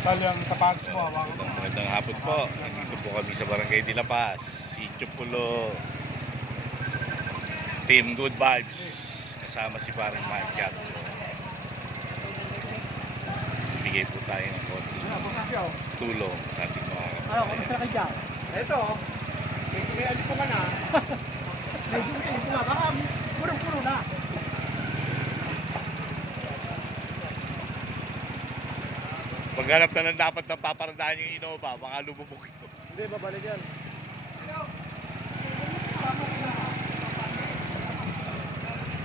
Tal yung sapatos mo, hawakan mo. Magandang hapon po. Nandito po kami sa Barangay de La Paz. Sitio Pulo. Team Good Vibes. Kasama si Parang Mike Bigay po tayo ng Ano, bukas yaw. tulong sa ating mga Ano, kababayan. kumusta ka dyan? Ito, may, may alipo ka na. Baka purong-puro na. Paghanap na lang dapat ng paparandahan yung Innova, baka lumubog yun. Hindi, babalik yan.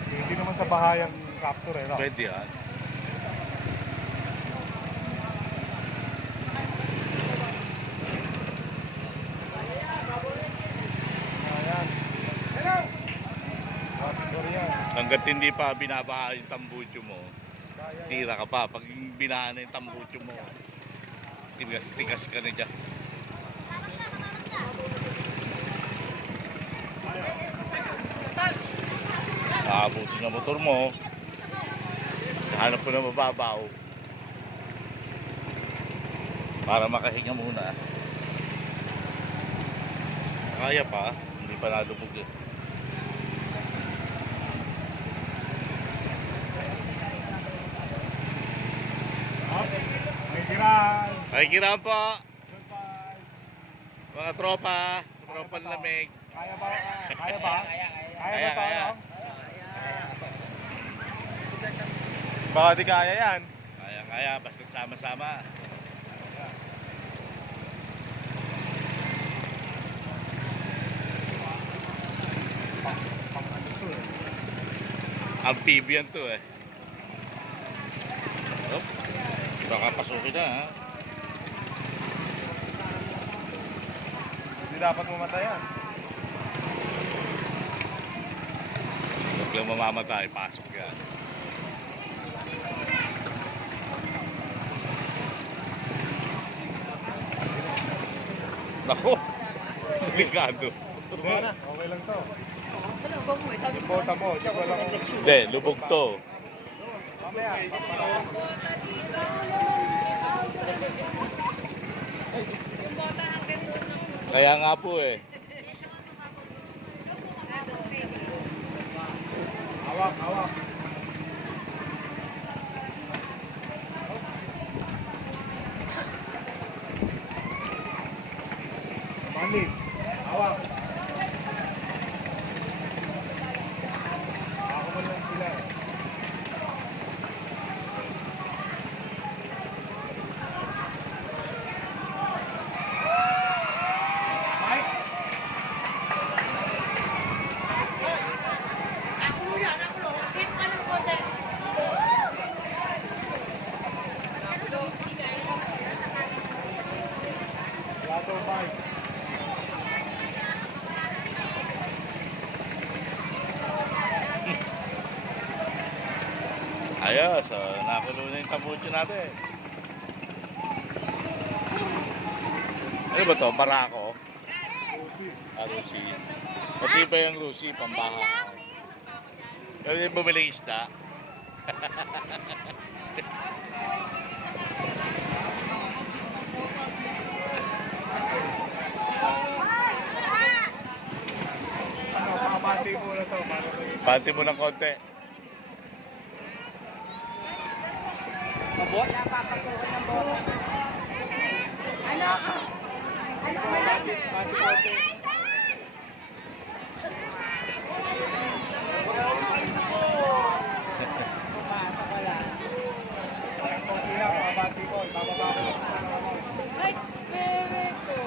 Hindi naman sa bahayang capture eh, no? Pwede yan. Hanggat hindi pa binabaha yung tambucho mo. Tira ka pa. Pag binaha na yung tambucho mo, tigas-tigas ka na dyan. Nakabuti ng motor mo. Hanap ko na mababaw. Para makahinga muna. Kaya pa, hindi pa nalubog eh. Tiran. Pakikiraan po, mga tropa, tropa lamig. Kaya ba? Kaya ba? Kaya, Kaya, ba kaya. to, no? Baka di kaya yan. Kaya, kaya, basta sama-sama. Ano eh. Amphibian to eh. Baka pasukin na ha. Hindi dapat mamatayan. Huwag lang mamamatay, pasok yan. Nako, delikado. Hindi, okay lang to. Yung bota mo, di ko lang Hindi, lubog to. Mamaya, papalawan. Kaya nga po eh. Hawak, hawak. Mandi, hawak. Ako man lang sila. eh. Mike? Wala daw, Mike. Ayos, so, nakulo na yung tambucho natin. Ano ba to? Barako? Lucy. Ah, Rusi. Pati ba yung Rusi? Pambaha. Pero yung bumili isda. Pakabati mo na to. Pati mo ng konti. Mabot? Ano? Ano Pati, pati konti. Parang konti na, pakabati ko. Bababa ko. Ay, bebe ko.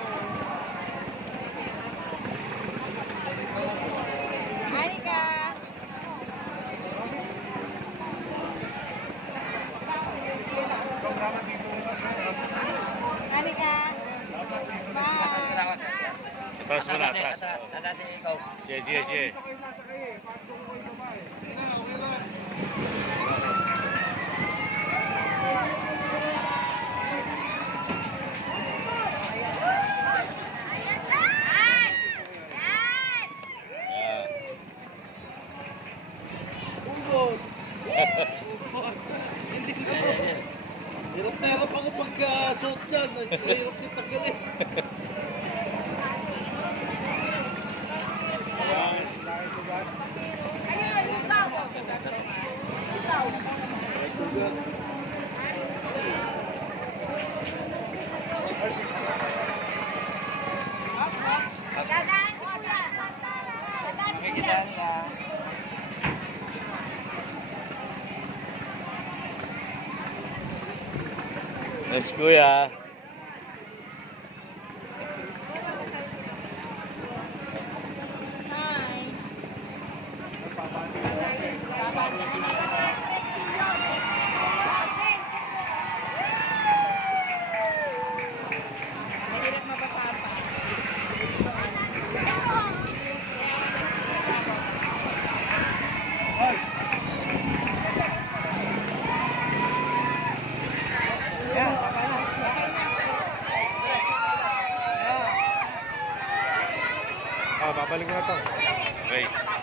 Anika. Ikaw naman dito. Anika. Bye. Atras mo na, atras. Atas si ikaw. Sige, sige, sige. Hirap Hirap ako pagka-suot dyan. Hirap din tanggalin. Ano yun? Ikaw. Ikaw. Dadaan si kuya. Dadaan si kuya. Let's kuya. Hi. Mahirap mabasahan pa. Ah, babalik na to. Okay.